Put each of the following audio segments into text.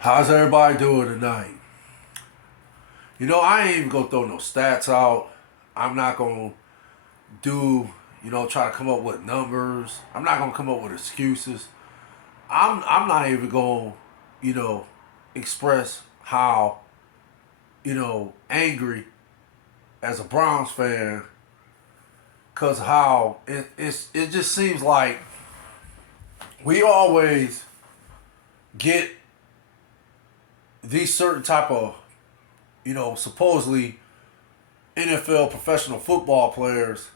How's everybody doing tonight? I ain't even gonna throw no stats out. I'm not gonna do, try to come up with numbers. I'm not gonna come up with excuses. I'm not even gonna, you know, express how, angry as a Browns fan, cause how it just seems like we always get these certain type of, supposedly NFL professional football players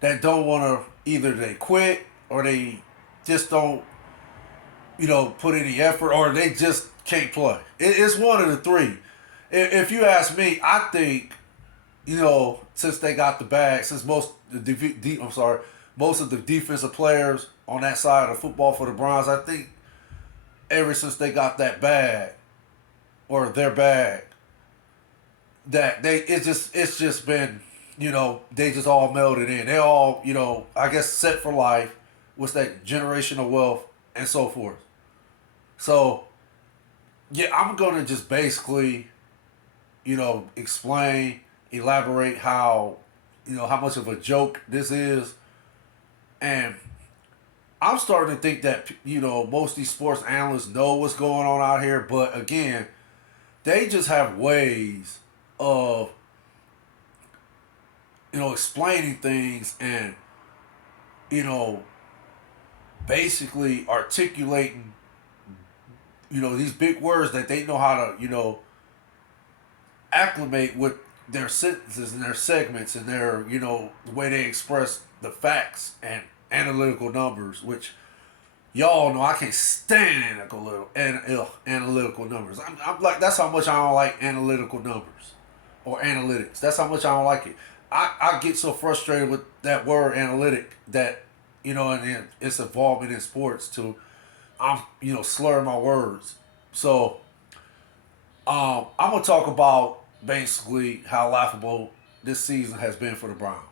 that don't want to, either they quit or they just don't, put any effort, or they just can't play. It's one of the three. If you ask me, I think, since they got the bag, since most of the defensive players on that side of football for the Browns, I think ever since they got that bag or their bag, that it's just been, they just all melded in. They all, I guess set for life. What's that, generational wealth and so forth. So yeah, I'm gonna just basically, explain, elaborate how, how much of a joke this is, and I'm starting to think that, most of these sports analysts know what's going on out here, but again, they just have ways of, explaining things and, you know, basically articulating, these big words that they know how to, acclimate with their sentences and their segments and their, the way they express the facts and analytical numbers, which y'all know I can't stand analytical numbers. I'm like, that's how much I don't like analytical numbers or analytics. That's how much I don't like it. I get so frustrated with that word analytic that, and its involvement in sports to, I'm, slurring my words. So, I'm going to talk about basically how laughable this season has been for the Browns.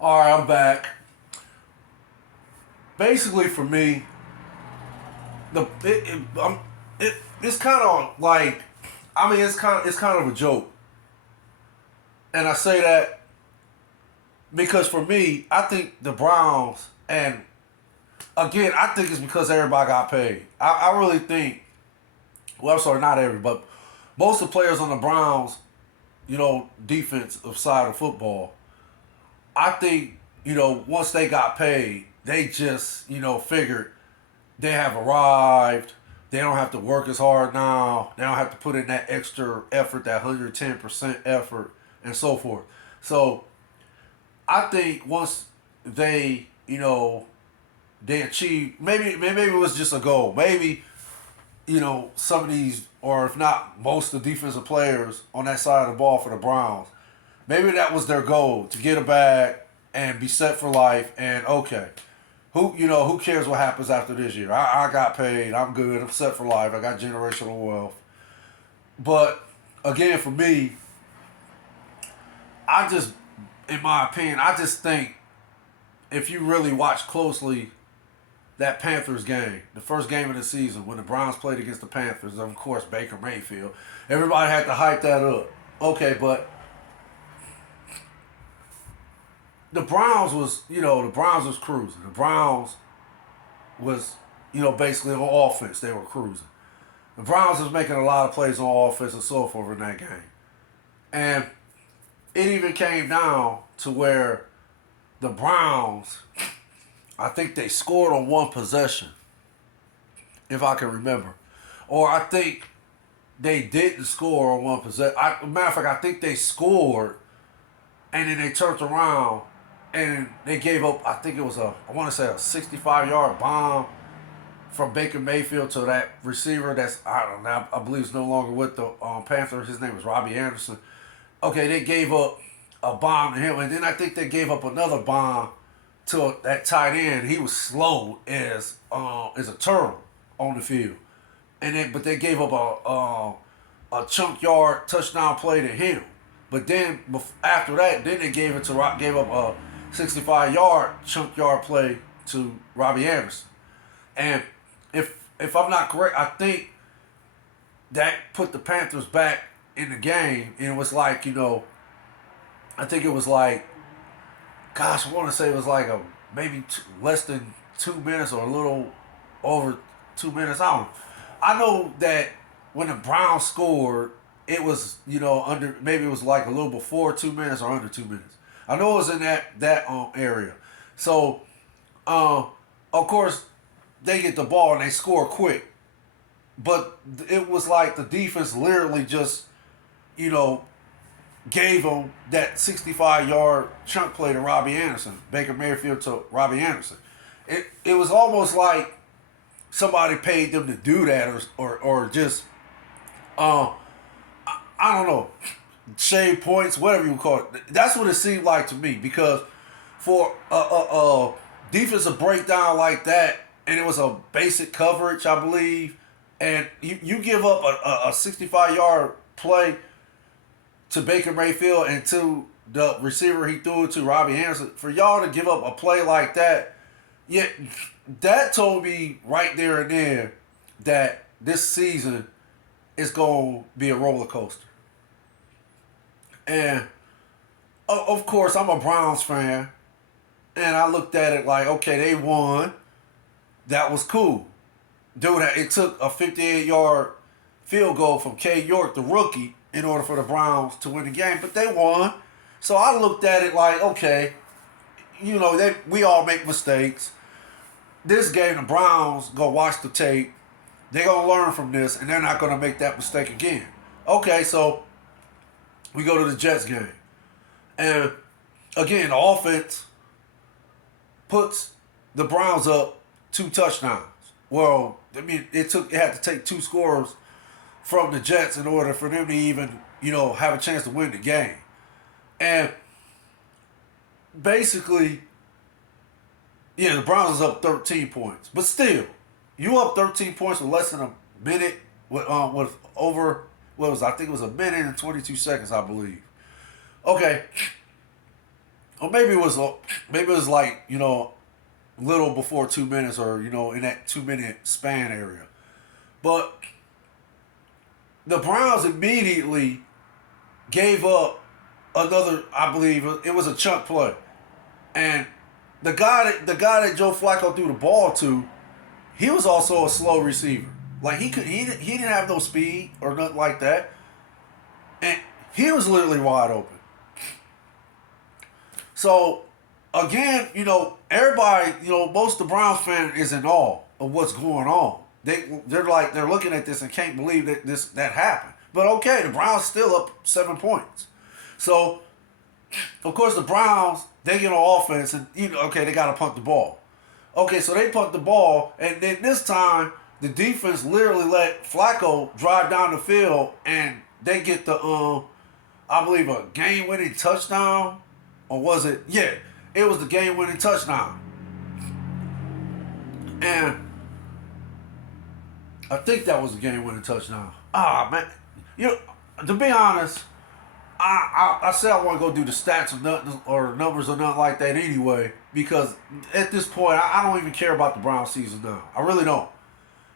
All right, I'm back. Basically, for me, it's kind of like, I mean, it's kind of a joke, and I say that because for me, I think the Browns, and again, I think it's because everybody got paid. I really think, well, I'm sorry, not every, but most of the players on the Browns, defensive side of football, I think, once they got paid, they just, figured they have arrived. They don't have to work as hard now. They don't have to put in that extra effort, that 110% effort, and so forth. So I think once they, they achieve, maybe it was just a goal. Maybe, some of these, or if not most of the defensive players on that side of the ball for the Browns, maybe that was their goal, to get a bag and be set for life. And okay, who cares what happens after this year? I got paid. I'm good. I'm set for life. I got generational wealth. But again, for me, I just, in my opinion, I just think if you really watch closely that Panthers game, the first game of the season when the Browns played against the Panthers, of course Baker Mayfield, everybody had to hype that up. Okay, but the Browns was cruising. The Browns was, basically on offense. They were cruising. The Browns was making a lot of plays on offense and so forth in that game. And it even came down to where the Browns, I think they scored on one possession, if I can remember. Or I think they didn't score on one possession. Matter of fact, I think they scored and then they turned around and they gave up, I think it was I want to say a 65-yard bomb from Baker Mayfield to that receiver that's, I don't know, I believe is no longer with the Panthers. His name is Robbie Anderson. Okay, they gave up a bomb to him, and then I think they gave up another bomb to that tight end. He was slow as a turtle on the field, and then but they gave up a chunk yard touchdown play to him. But then after that, then they gave up a 65-yard chunk yard play to Robbie Anderson. And if I'm not correct, I think that put the Panthers back in the game. And it was like, I think it was like, gosh, I want to say it was like maybe less than 2 minutes or a little over 2 minutes. I don't know. I know that when the Browns scored, it was, under, maybe it was like a little before 2 minutes or under 2 minutes. I know it was in that area. So, of course, they get the ball and they score quick. But it was like the defense literally just, gave them that 65-yard chunk play to Robbie Anderson, Baker Mayfield to Robbie Anderson. It was almost like somebody paid them to do that or just, I don't know, shave points, whatever you call it. That's what it seemed like to me, because for a defensive breakdown like that, and it was a basic coverage, I believe, and you give up a 65-yard play to Baker Mayfield and to the receiver he threw it to, Robbie Anderson, for y'all to give up a play like that, that told me right there and then that this season is going to be a roller coaster. And, of course, I'm a Browns fan, and I looked at it like, okay, they won. That was cool. Dude, it took a 58-yard field goal from K. York, the rookie, in order for the Browns to win the game, but they won. So I looked at it like, okay, we all make mistakes. This game, the Browns go watch the tape. They're going to learn from this, and they're not going to make that mistake again. Okay, so we go to the Jets game. And, again, the offense puts the Browns up 2 touchdowns. Well, I mean, it had to take 2 scores from the Jets in order for them to even, have a chance to win the game. And basically, the Browns is up 13 points. But still, you up 13 points with less than a minute, with over, I think it was a minute and 22 seconds, I believe. Okay. Or maybe it was like, little before 2 minutes, or, in that 2-minute span area. But the Browns immediately gave up another, I believe, it was a chunk play. And the guy that Joe Flacco threw the ball to, he was also a slow receiver. Like, he didn't have no speed or nothing like that. And he was literally wide open. So, again, everybody, most of the Browns fan is in awe of what's going on. They're looking at this and can't believe that happened. But okay, the Browns still up 7 points. So, of course, the Browns, they get on offense and, they got to punt the ball. Okay, so they punt the ball, and then this time, the defense literally let Flacco drive down the field, and they get the, I believe, a game-winning touchdown. Or was it? Yeah, it was the game-winning touchdown. And I think that was the game-winning touchdown. Man. To be honest, I said I want to go do the stats or numbers or nothing like that anyway, because at this point, I don't even care about the Browns season now. I really don't.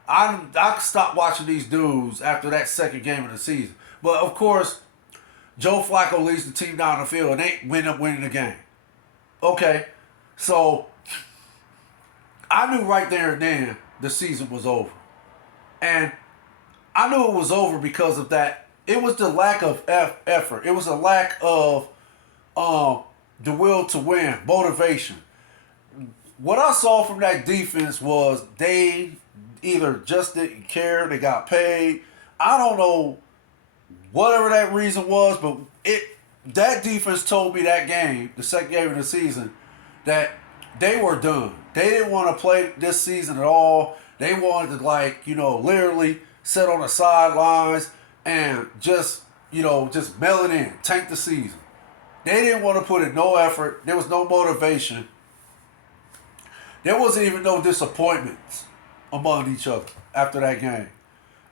I stopped watching these dudes after that second game of the season. But, of course, Joe Flacco leads the team down the field, and they end up winning the game. Okay, so I knew right there and then the season was over. And I knew it was over because of that. It was the lack of effort. It was a lack of the will to win, motivation. What I saw from that defense was they either just didn't care, they got paid. I don't know whatever that reason was, but that defense told me that game, the second game of the season, that they were done. They didn't want to play this season at all. They wanted to literally sit on the sidelines and just mail it in, tank the season. They didn't want to put in no effort. There was no motivation. There wasn't even no disappointments among each other after that game.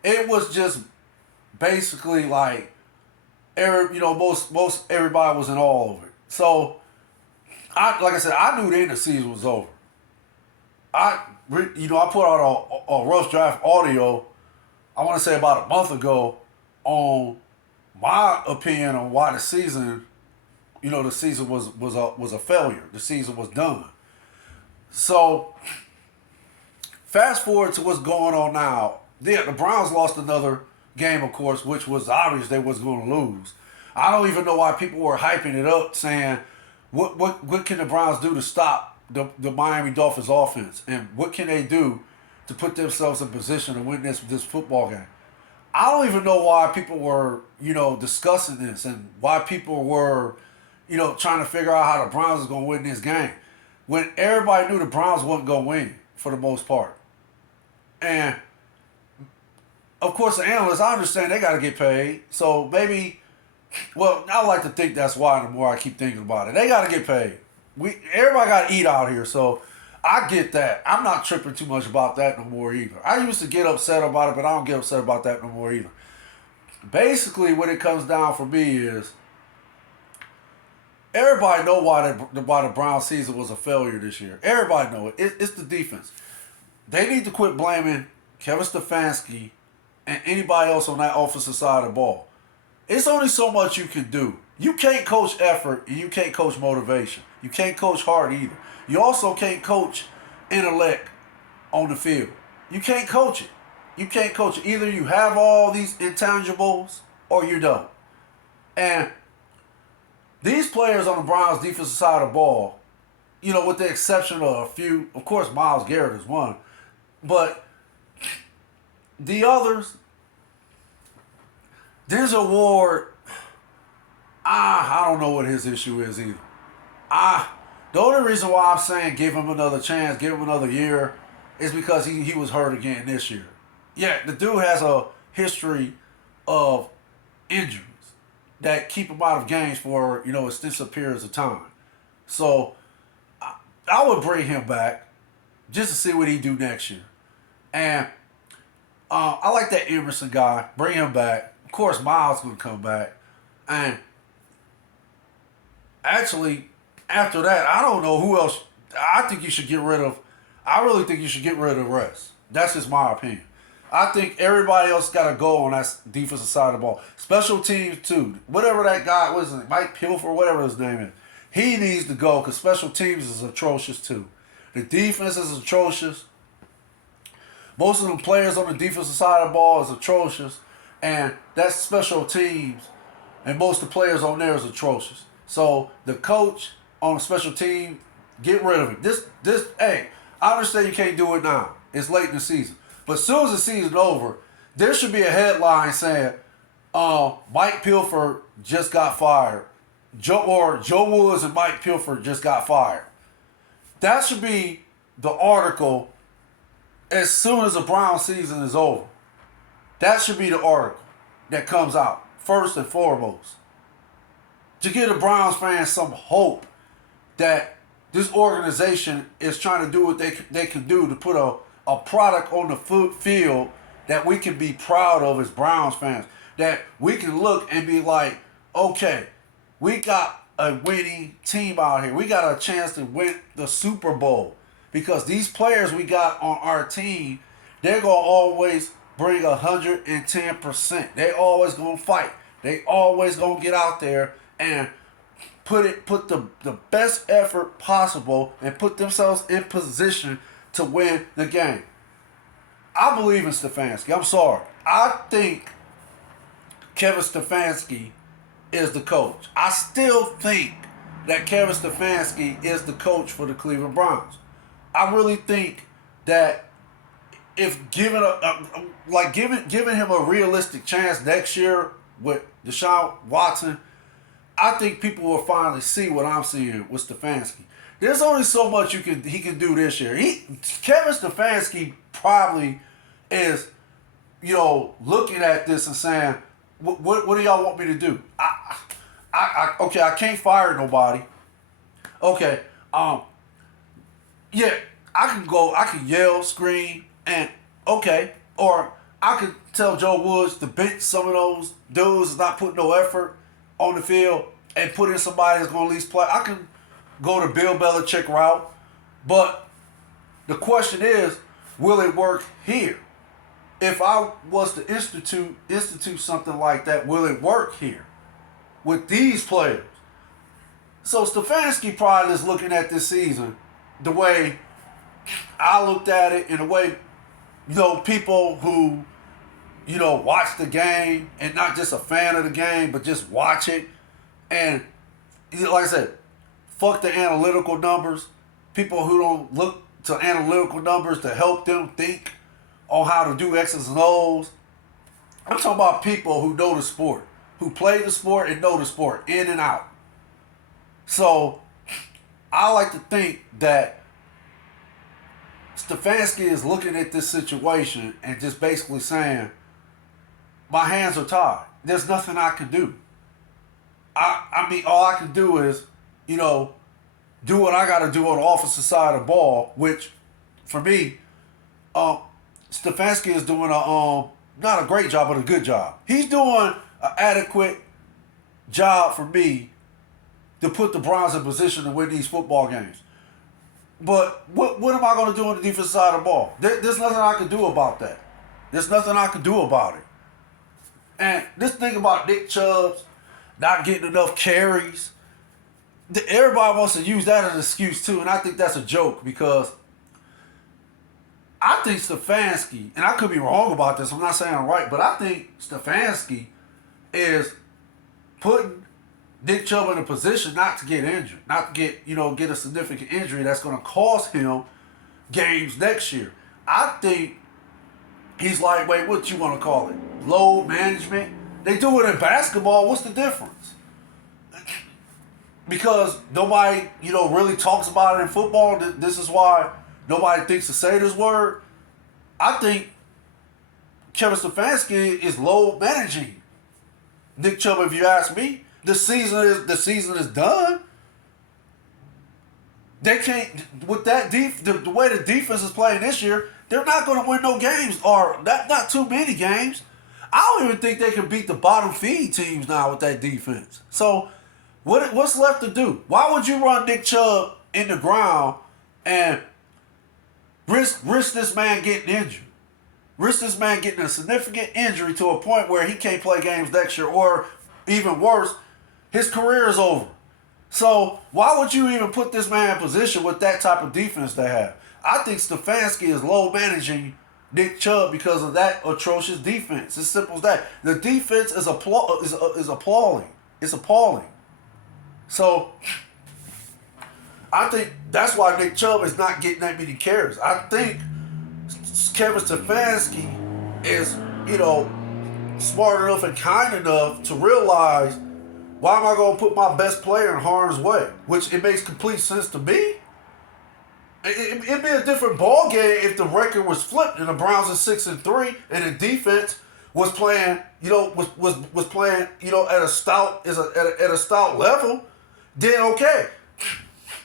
It was just basically like most everybody was in awe of it. So like I said, I knew then the season was over. I put out a rough draft audio, I want to say about a month ago, on my opinion on why the season was a failure. The season was done. So fast forward to what's going on now. Yeah, the Browns lost another game, of course, which was obvious they was going to lose. I don't even know why people were hyping it up, saying, what can the Browns do to stop the Miami Dolphins offense? And what can they do to put themselves in position to win this football game? I don't even know why people were, discussing this and why people were, trying to figure out how the Browns is going to win this game, when everybody knew the Browns wasn't going to win for the most part. And, of course, the analysts, I understand they got to get paid. So maybe, I like to think that's why the more I keep thinking about it. They got to get paid. Everybody got to eat out here. So I get that. I'm not tripping too much about that no more either. I used to get upset about it, but I don't get upset about that no more either. Basically, what it comes down for me is everybody know why the Browns season was a failure this year. Everybody know it. It's the defense. They need to quit blaming Kevin Stefanski and anybody else on that offensive side of the ball. It's only so much you can do. You can't coach effort and you can't coach motivation. You can't coach heart either. You also can't coach intellect on the field. You can't coach it. You can't coach it. Either you have all these intangibles or you don't. And these players on the Browns' defensive side of the ball, with the exception of a few, of course, Myles Garrett is one, but the others, this award, I don't know what his issue is either. The only reason why I'm saying give him another chance, give him another year, is because he was hurt again this year. Yeah, the dude has a history of injuries that keep him out of games for, extensive periods of time. So I would bring him back just to see what he do next year. And I like that Emerson guy. Bring him back. Of course, Myles going to come back. And actually, after that, I don't know who else. I think you should get rid of. I really think you should get rid of the rest. That's just my opinion. I think everybody else got to go on that defensive side of the ball. Special teams, too. Whatever that guy was, Mike Pilfer, whatever his name is. He needs to go because special teams is atrocious, too. The defense is atrocious. Most of the players on the defensive side of the ball is atrocious. And that's special teams. And most of the players on there is atrocious. So the coach on a special team, get rid of it. Hey, I understand you can't do it now. It's late in the season. But as soon as the season's over, there should be a headline saying, Mike Pilfer just got fired. Joe Woods and Mike Pilfer just got fired. That should be the article as soon as the Brown season is over. That should be the article that comes out, first and foremost. To give the Browns fans some hope that this organization is trying to do what they can do to put a product on the field that we can be proud of as Browns fans. That we can look and be like, okay, we got a winning team out here. We got a chance to win the Super Bowl. Because these players we got on our team, they're going to always bring 110%. They always going to fight. They always going to get out there and put the best effort possible and put themselves in position to win the game. I believe in Stefanski. I'm sorry. I think Kevin Stefanski is the coach. I still think that Kevin Stefanski is the coach for the Cleveland Browns. I really think that if giving him a realistic chance next year with Deshaun Watson, I think people will finally see what I'm seeing with Stefanski. There's only so much he can do this year. Kevin Stefanski probably is, looking at this and saying, what do y'all want me to do? Okay, I can't fire nobody. Okay, yeah, I can yell, scream, and okay, or I could tell Joe Woods to bench some of those dudes that's not putting no effort on the field and put in somebody that's going to at least play. I can go the Bill Belichick route, but the question is, will it work here? If I was to institute something like that, will it work here with these players? So Stefanski probably is looking at this season the way I looked at it, in the way, people who, watch the game and not just a fan of the game, but just watch it. And like I said, fuck the analytical numbers. People who don't look to analytical numbers to help them think on how to do X's and O's. I'm talking about people who know the sport, who play the sport and know the sport in and out. So I like to think that Stefanski is looking at this situation and just basically saying, my hands are tied. There's nothing I can do. I mean, all I can do is, do what I got to do on the offensive side of the ball, which, for me, Stefanski is doing not a great job, but a good job. He's doing an adequate job for me to put the Browns in position to win these football games. But what am I going to do on the defensive side of the ball? There's nothing I can do about that. There's nothing I can do about it. And this thing about Nick Chubb's not getting enough carries, everybody wants to use that as an excuse too, and I think that's a joke because I think Stefanski, and I could be wrong about this, I'm not saying I'm right, but I think Stefanski is putting Nick Chubb in a position not to get injured, not to get a significant injury that's going to cost him games next year. I think he's like, wait, what you want to call it? Load management? They do it in basketball. What's the difference? Because nobody, really talks about it in football. This is why nobody thinks to say this word. I think Kevin Stefanski is load managing Nick Chubb, if you ask me. The season is done. They can't, with that the way the defense is playing this year, they're not going to win no games, or not too many games. I don't even think they can beat the bottom feed teams now with that defense. So what's left to do? Why would you run Nick Chubb in the ground and risk this man getting injured? Risk this man getting a significant injury to a point where he can't play games next year, or even worse, his career is over. So why would you even put this man in position with that type of defense they have? I think Stefanski is low managing Nick Chubb because of that atrocious defense. As simple as that. The defense is appalling. It's appalling. So I think that's why Nick Chubb is not getting that many carries. I think Kevin Stefanski is, smart enough and kind enough to realize, why am I going to put my best player in harm's way? Which it makes complete sense to me. It'd be a different ball game if the record was flipped and the Browns are 6-3 and the defense was playing, was playing, at a stout at a stout level. Then okay,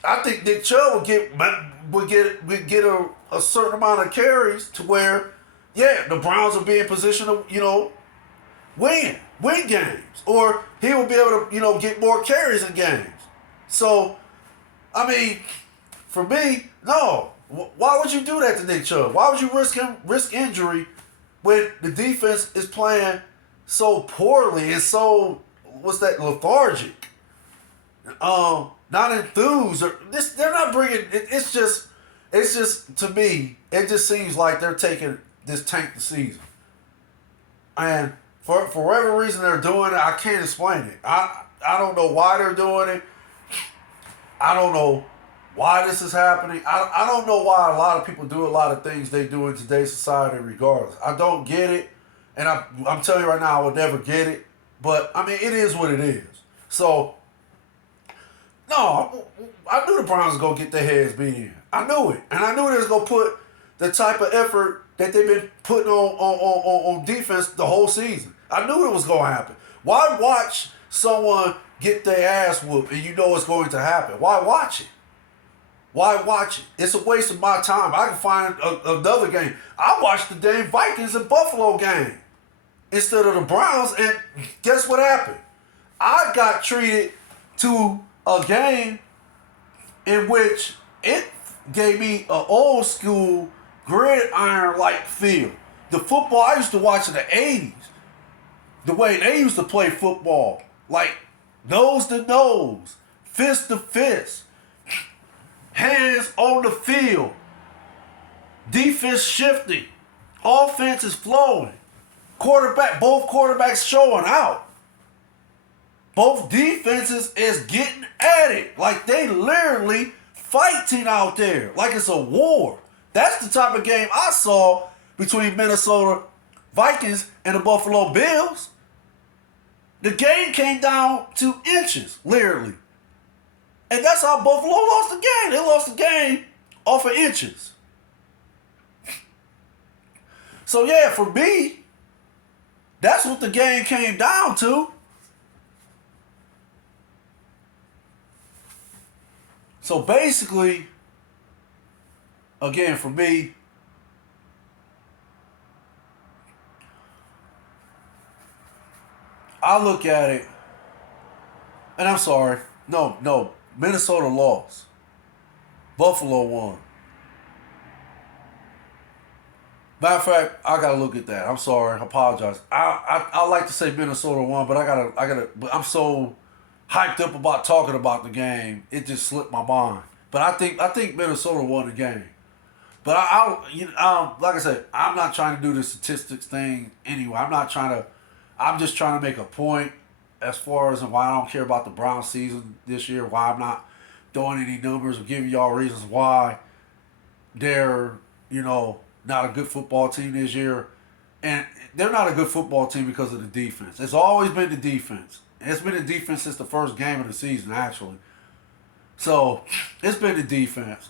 I think Nick Chubb would get a certain amount of carries to where, yeah, the Browns will be in position to win games, or he will be able to get more carries in games. So, I mean, for me, no. Why would you do that to Nick Chubb? Why would you risk injury when the defense is playing so poorly and so lethargic? Not enthused. They're not bringing. It's just to me, it just seems like they're taking this tank the season, and for whatever reason they're doing it, I can't explain it. I don't know why they're doing it. I don't know why this is happening. I don't know why a lot of people do a lot of things they do in today's society regardless. I don't get it. And I'm telling you right now, I will never get it. But, I mean, it is what it is. So, no, I knew the Browns was going to get their heads beat in. I knew it. And I knew they was going to put the type of effort that they've been putting on defense the whole season. I knew it was going to happen. Why watch someone get their ass whooped and you know it's going to happen? Why watch it? Why watch it? It's a waste of my time. I can find another game. I watched the damn Vikings and Buffalo game instead of the Browns, and guess what happened? I got treated to a game in which it gave me an old school gridiron like feel. The football I used to watch in the 80s, the way they used to play football, like nose to nose, fist to fist, hands on the field, defense shifting, offense is flowing, both quarterbacks showing out. Both defenses is getting at it. Like they literally fighting out there. Like it's a war. That's the type of game I saw between Minnesota Vikings and the Buffalo Bills. The game came down to inches, literally. And that's how Buffalo lost the game. They lost the game off of inches. So yeah, for me, that's what the game came down to. So basically, again, for me, I look at it, and I'm sorry. No. Minnesota lost. Buffalo won. Matter of fact, I gotta look at that. I'm sorry. I apologize. I like to say Minnesota won, but but I'm so hyped up about talking about the game, it just slipped my mind. But I think Minnesota won the game. But like I said, I'm not trying to do the statistics thing anyway. I'm just trying to make a point as far as why I don't care about the Browns season this year, why I'm not throwing any numbers or giving y'all reasons why they're, not a good football team this year. And they're not a good football team because of the defense. It's always been the defense. It's been the defense since the first game of the season, actually. So, it's been the defense.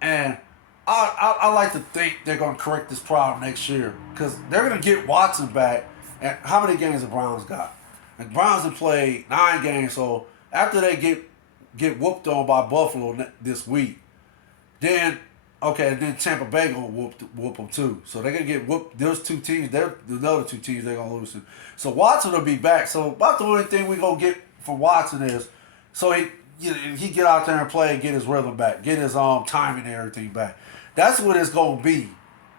And I like to think they're going to correct this problem next year because they're going to get Watson back. And how many games the Browns got? The Browns have played 9 games, so after they get whooped on by Buffalo this week, then Tampa Bay gonna whoop them too. So they're gonna get whooped. Those two teams, the other two teams they're gonna lose to. So Watson will be back. So about the only thing we gonna get from Watson is, so he get out there and play and get his rhythm back, get his timing and everything back. That's what it's gonna be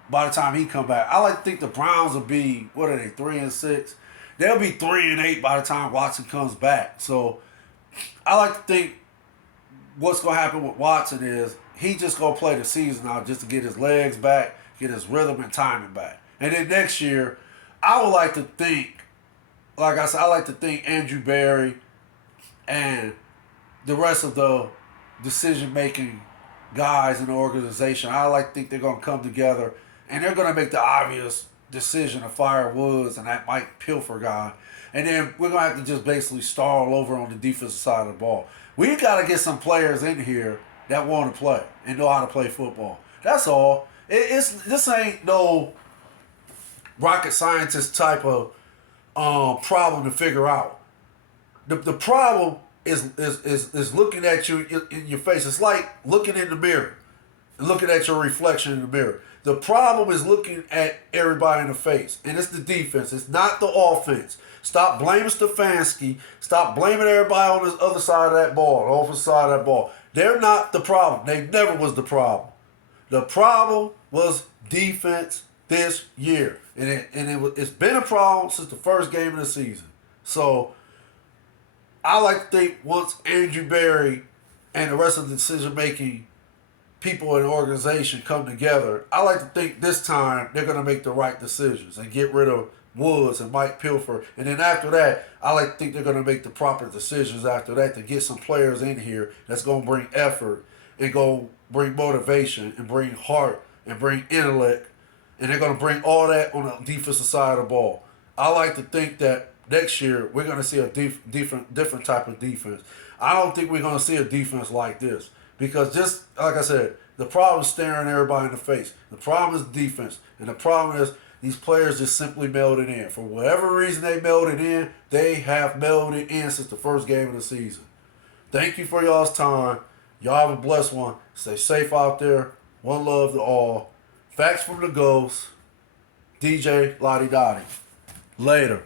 by the time he come back. I like to think the Browns will be, what are they, 3-6? They'll be 3-8 by the time Watson comes back. So I like to think what's gonna happen with Watson is he just gonna play the season out just to get his legs back, get his rhythm and timing back. And then next year, I would like to think, like I said, I like to think Andrew Berry and the rest of the decision-making guys in the organization, I like to think they're going to come together and they're going to make the obvious decision to fire Woods and that Mike Pilfer guy. And then we're going to have to just basically stall over on the defensive side of the ball. We got to get some players in here that want to play and know how to play football. That's all. This ain't no rocket scientist type of problem to figure out. The problem is looking at you in your face. It's like looking in the mirror, looking at your reflection in the mirror. The problem is looking at everybody in the face, and it's the defense. It's not the offense. Stop blaming Stefanski. Stop blaming everybody on the other side of that ball, the offensive side of that ball. They're not the problem. They never was the problem. The problem was defense this year, and it's been a problem since the first game of the season. So I like to think once Andrew Berry and the rest of the decision-making people in the organization come together, I like to think this time they're going to make the right decisions and get rid of Woods and Mike Pilfer. And then after that, I like to think they're going to make the proper decisions after that to get some players in here that's going to bring effort and go bring motivation and bring heart and bring intellect. And they're going to bring all that on the defensive side of the ball. I like to think that next year we're going to see a different type of defense. I don't think we're going to see a defense like this because just like I said, the problem is staring everybody in the face. The problem is defense, and the problem is these players just simply mailed it in. For whatever reason they mailed it in, they have mailed it in since the first game of the season. Thank you for y'all's time. Y'all have a blessed one. Stay safe out there. One love to all. Facts from the Ghost. DJ Lottie Dottie. Later.